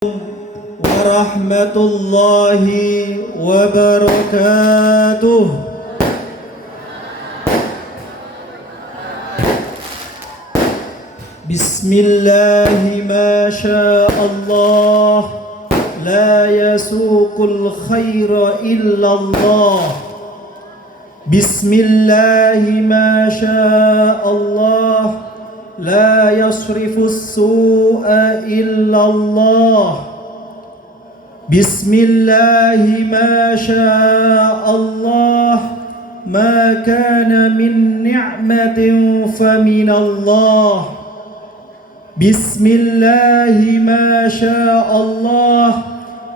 ورحمة الله وبركاته. بسم الله ما شاء الله لا يسوق الخير إلا الله. بسم الله ما شاء الله لا يصرف السوء إلا الله. بسم الله ما شاء الله ما كان من نعمة فمن الله. بسم الله ما شاء الله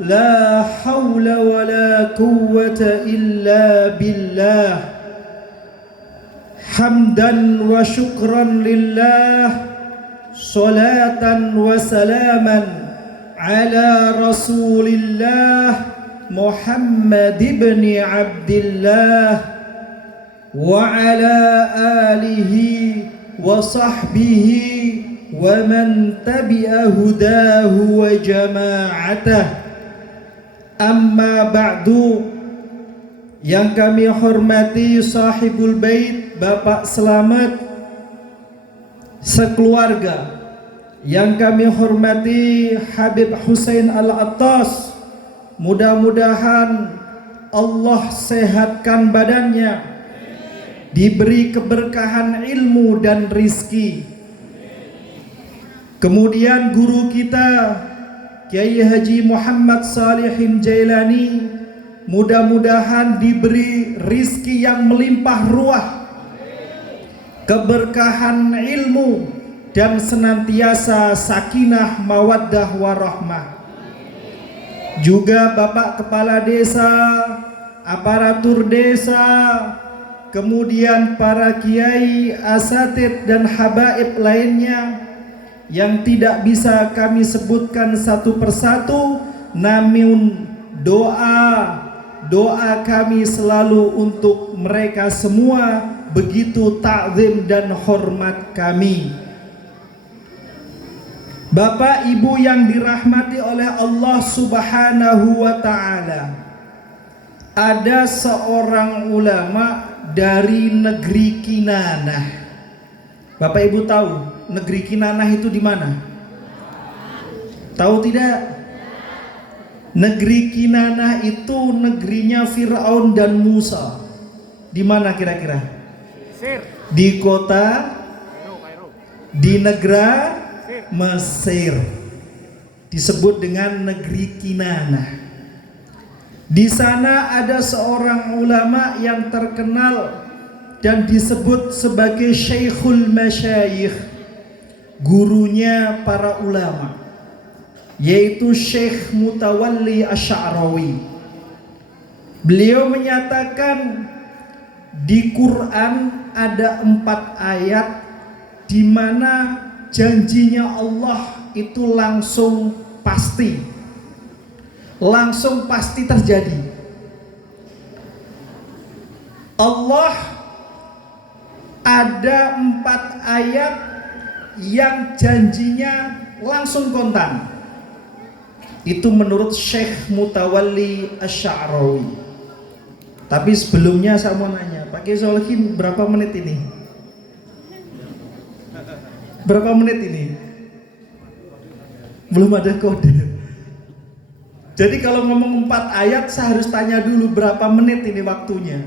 لا حول ولا قوة إلا بالله. حمدا وشكرا لله صلاة وسلاما على رسول الله محمد بن عبد الله وعلى آله وصحبه ومن تبع هداه وجماعته. Amma ba'du. Yang kami hormati sahibul bait, Bapak Selamat sekeluarga. Yang kami hormati Habib Husain Al-Attas, mudah-mudahan Allah sehatkan badannya, diberi keberkahan ilmu dan rizki. Kemudian guru kita Kiai Haji Muhammad Salihin Jailani, mudah-mudahan diberi rizki yang melimpah ruah, keberkahan ilmu, dan senantiasa sakinah mawaddah warahmah. Juga Bapak Kepala Desa, aparatur desa, kemudian para kiai, asatid dan habaib lainnya yang tidak bisa kami sebutkan satu persatu, namun doa kami selalu untuk mereka semua begitu ta'zim dan hormat kami. Bapak Ibu yang dirahmati oleh Allah Subhanahu wa ta'ala, ada seorang ulama dari negeri Kinanah. Bapak Ibu tahu negeri Kinanah itu di mana? Tahu tidak? Negeri Kinanah itu negerinya Fir'aun dan Musa. Di mana kira-kira? Di kota, di negara Mesir. Disebut dengan negeri Kinanah. Di sana ada seorang ulama yang terkenal dan disebut sebagai Syekhul Masyayikh, gurunya para ulama, yaitu Syekh Mutawalli Asy'arawi. Beliau menyatakan di Quran ada 4 ayat di mana janjinya Allah itu langsung pasti terjadi. Allah ada 4 ayat yang janjinya langsung kontan. Itu menurut Syekh Mutawalli Asy'arawi. Tapi sebelumnya saya mau nanya, Pak Kiai Solihin, berapa menit ini? Berapa menit ini? Belum ada kode. Jadi kalau ngomong 4 ayat, saya harus tanya dulu berapa menit ini waktunya.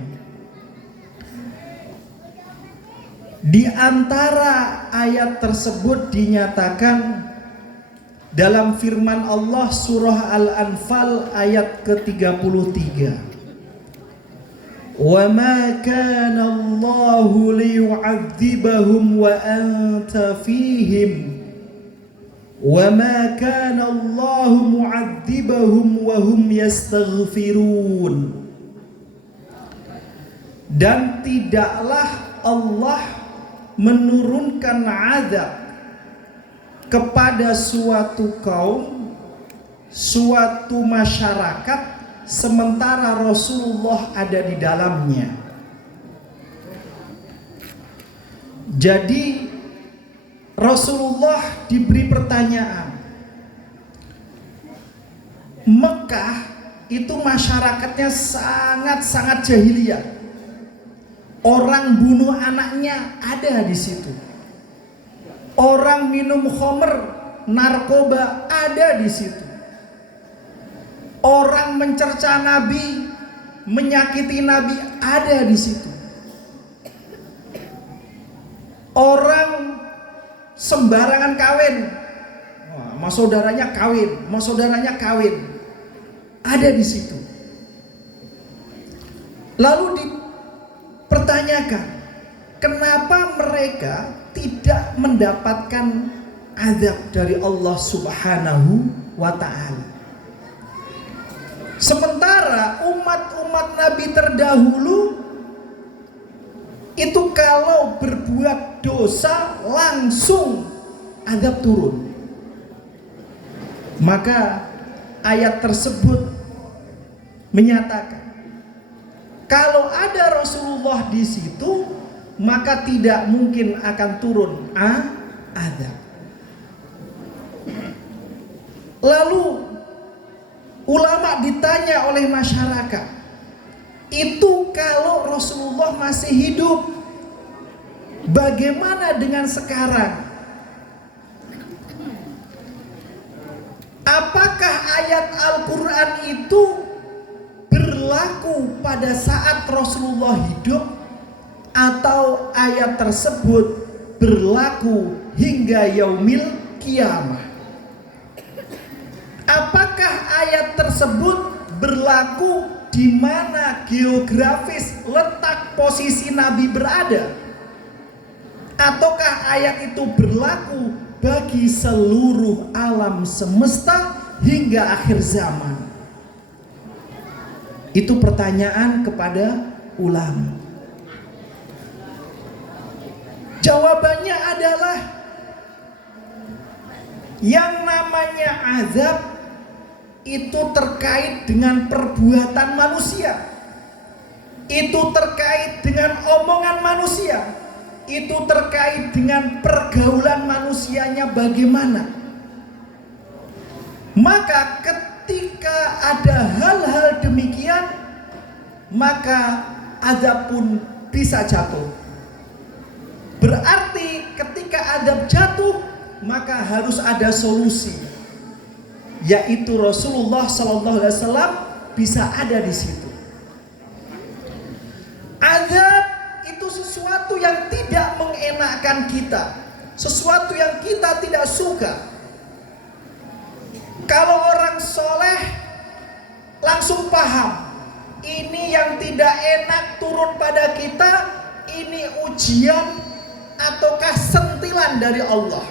Di antara ayat tersebut dinyatakan dalam firman Allah surah Al-Anfal ayat ke-33. Wa ma kana Allahu liyu'adzibahum wa anta fihim wa ma kana Allahu mu'adzibahum wa hum yastaghfirun. Dan tidaklah Allah menurunkan azab kepada suatu kaum, suatu masyarakat, sementara Rasulullah ada di dalamnya. Jadi Rasulullah diberi pertanyaan, Mekah itu masyarakatnya sangat-sangat jahiliyah. Orang bunuh anaknya ada di situ. Orang minum khamr, narkoba ada di situ. Orang mencerca Nabi, menyakiti Nabi ada di situ. Orang sembarangan kawin, sama saudaranya kawin, sama saudaranya kawin, ada di situ. Lalu dipertanyakan, kenapa mereka tidak mendapatkan azab dari Allah Subhanahu wa ta'ala? Sementara umat-umat Nabi terdahulu itu kalau berbuat dosa langsung azab turun. Maka ayat tersebut menyatakan kalau ada Rasulullah di situ, maka tidak mungkin akan turun azab. Lalu ulama ditanya oleh masyarakat, itu kalau Rasulullah masih hidup, bagaimana dengan sekarang? Apakah ayat Al-Quran itu berlaku pada saat Rasulullah hidup, atau ayat tersebut berlaku hingga yaumil kiamah? Apakah ayat tersebut berlaku di mana geografis letak posisi Nabi berada? Ataukah ayat itu berlaku bagi seluruh alam semesta hingga akhir zaman? Itu pertanyaan kepada ulama. Jawabannya adalah yang namanya azab itu terkait dengan perbuatan manusia, itu terkait dengan omongan manusia, itu terkait dengan pergaulan manusianya bagaimana. Maka ketika ada hal-hal demikian, maka azab pun bisa jatuh. Berarti ketika azab jatuh, maka harus ada solusi, yaitu Rasulullah SAW bisa ada di situ. Azab itu sesuatu yang tidak mengenakan kita, sesuatu yang kita tidak suka. Kalau orang soleh langsung paham, ini yang tidak enak turun pada kita, ini ujian ataukah sentilan dari Allah,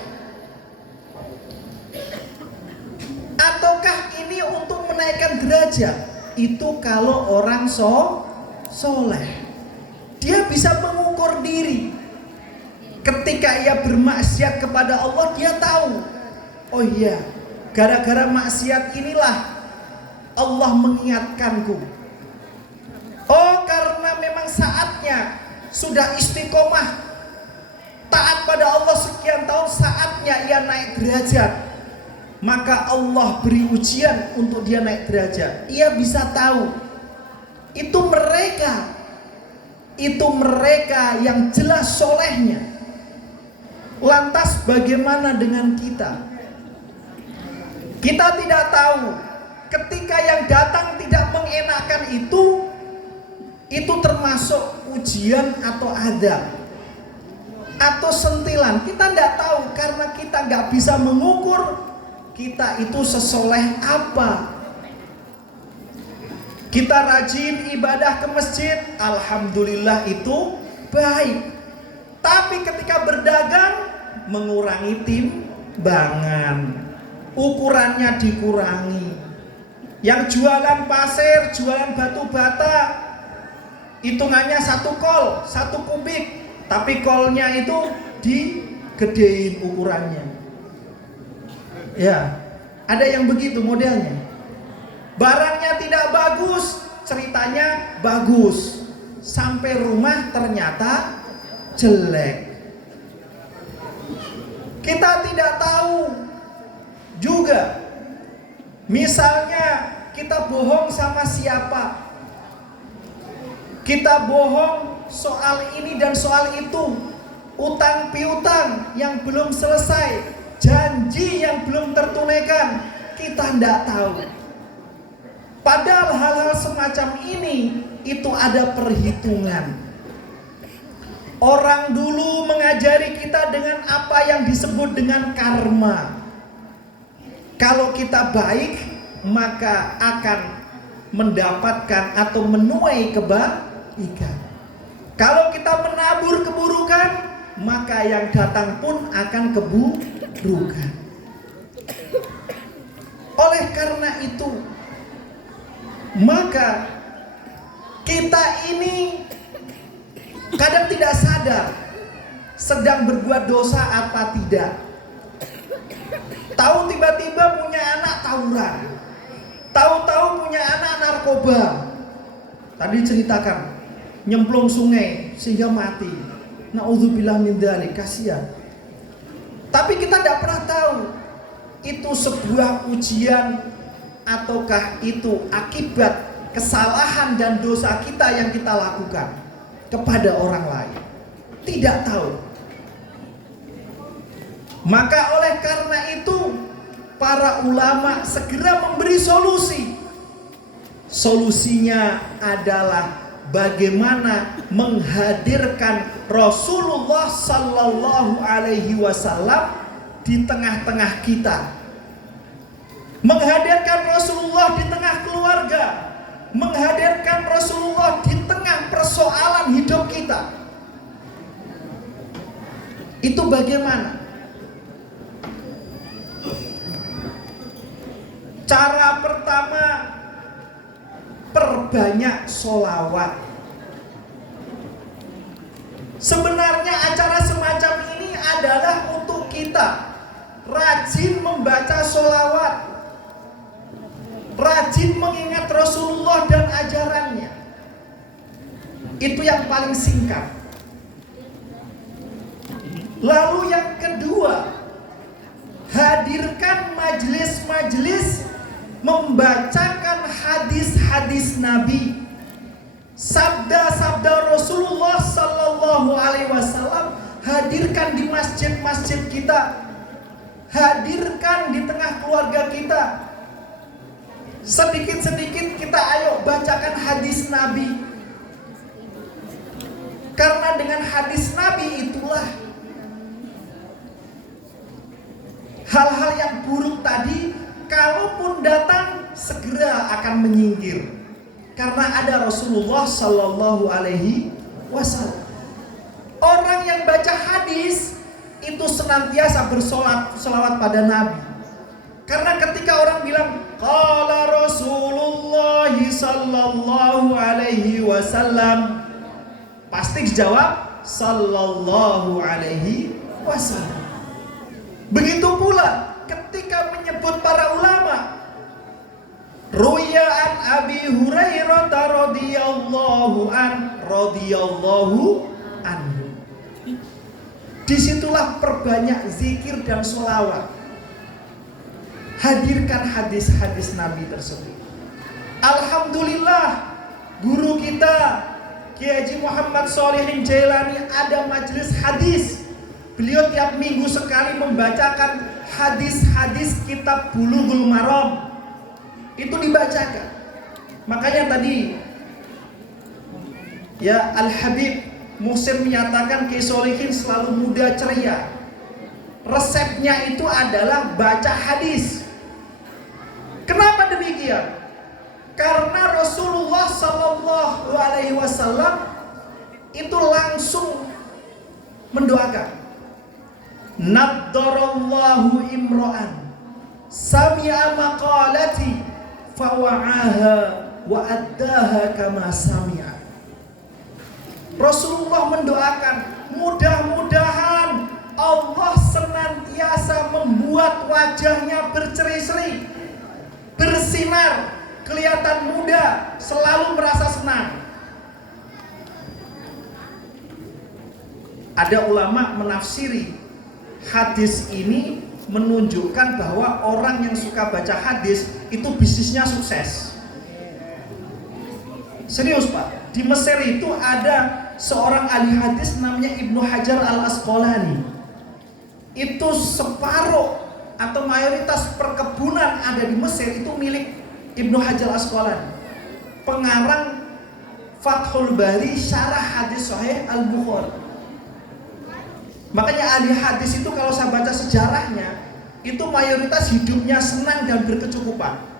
ataukah ini untuk menaikkan derajat. Itu kalau orang soleh, dia bisa mengukur diri. Ketika ia bermaksiat kepada Allah, dia tahu, oh iya, gara-gara maksiat inilah Allah mengingatkanku. Oh, karena memang saatnya sudah istiqomah taat pada Allah sekian tahun, saatnya ia naik derajat. Maka Allah beri ujian untuk dia naik derajat. Ia bisa tahu. Itu mereka yang jelas solehnya. Lantas bagaimana dengan kita? Kita tidak tahu. Ketika yang datang tidak mengenakan itu termasuk ujian atau azab atau sentilan. Kita tidak tahu karena kita nggak bisa mengukur kita itu sesoleh apa. Kita rajin ibadah ke masjid, alhamdulillah itu baik. Tapi ketika berdagang mengurangi timbangan, ukurannya dikurangi. Yang jualan pasir, jualan batu bata, hitungannya 1 kol, 1 kubik, tapi kolnya itu digedein ukurannya. Ya, ada yang begitu modelnya. Barangnya tidak bagus, ceritanya bagus. Sampai rumah ternyata jelek. Kita tidak tahu juga Misalnya kita bohong sama siapa, kita bohong soal ini dan soal itu, utang piutang yang belum selesai, janji yang belum tertunaikan, kita tidak tahu. Padahal hal-hal semacam ini itu ada perhitungan. Orang dulu mengajari kita dengan apa yang disebut dengan karma. Kalau kita baik, maka akan mendapatkan atau menuai kebaikan. Kalau kita menabur keburukan, maka yang datang pun akan keburukan. Oleh karena itu, maka kita ini kadang tidak sadar sedang berbuat dosa apa tidak. Tahu tiba-tiba punya anak tawuran, tahu-tahu punya anak narkoba. Tadi ceritakan nyemplung sungai sehingga mati. Naudzubillah min dzalik, kasihan. Tapi kita tidak pernah tahu itu sebuah ujian ataukah itu akibat kesalahan dan dosa kita yang kita lakukan kepada orang lain. Tidak tahu. Maka oleh karena itu para ulama segera memberi solusi. Solusinya adalah bagaimana menghadirkan Rasulullah Sallallahu Alaihi Wasallam di tengah-tengah kita. Menghadirkan Rasulullah di tengah keluarga, menghadirkan Rasulullah di tengah persoalan hidup kita. Itu bagaimana? Cara pertama, perbanyak sholawat. Sebenarnya acara semacam ini adalah untuk kita rajin membaca sholawat, rajin mengingat Rasulullah dan ajarannya. Itu yang paling singkat. Lalu yang kedua, hadirkan majelis-majelis membacakan hadis-hadis Nabi, sabda-sabda Rasulullah Sallallahu Alaihi Wasallam. Hadirkan di masjid-masjid kita, hadirkan di tengah keluarga kita. Sedikit-sedikit kita ayo bacakan hadis Nabi. Karena dengan hadis Nabi itulah hal-hal yang buruk tadi, kalaupun datang, segera akan menyingkir. Karena ada Rasulullah Sallallahu Alaihi Wasallam. Orang yang baca hadis itu senantiasa bersolawat pada Nabi. Karena ketika orang bilang qala Rasulullah sallallahu alaihi wasallam, pasti dijawab sallallahu alaihi wasallam. Begitu pula ketika menyebut para ulama, ruya an Abi Hurairah radhiyallahu anhu. Disitulah perbanyak zikir dan sholawat. Hadirkan hadis-hadis Nabi tersebut. Alhamdulillah, guru kita Kiai Haji Muhammad Sholihin Jailani ada majelis hadis. Beliau tiap minggu sekali membacakan hadis-hadis kitab Bulughul Maram. Itu dibacakan. Makanya tadi ya Al-Habib Muhsin menyatakan Kiai Sholihin selalu muda ceria. Resepnya itu adalah baca hadis. Kenapa demikian? Karena Rasulullah Sallallahu Alaihi Wasallam itu langsung mendoakan, Naddarallahu imra'an sami'a maqalati fawa'aha wa addaha kama sami'a. Rasulullah mendoakan, mudah-mudahan Allah senantiasa membuat wajahnya berseri-seri, bersinar, kelihatan muda, selalu merasa senang. Ada ulama menafsiri hadis ini menunjukkan bahwa orang yang suka baca hadis itu bisnisnya sukses. Serius Pak, di Mesir itu ada seorang ahli hadis namanya Ibnu Hajar Al-Asqalani. Itu separuh atau mayoritas perkebunan ada di Mesir itu milik Ibnu Hajar Al-Asqalani, pengarang Fathul Bari syarah hadis Sahih Al-Bukhari. Makanya ahli hadis itu kalau saya baca sejarahnya, itu mayoritas hidupnya senang dan berkecukupan.